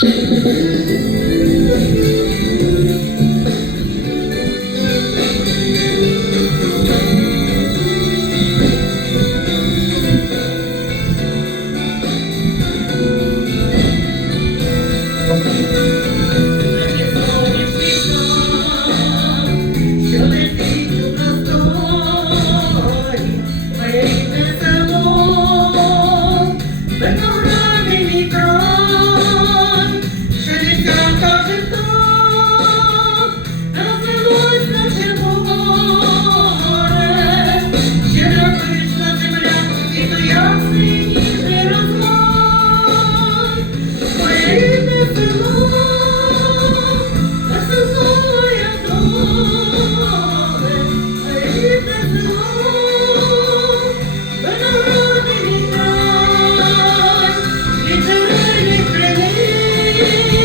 Thank you. me.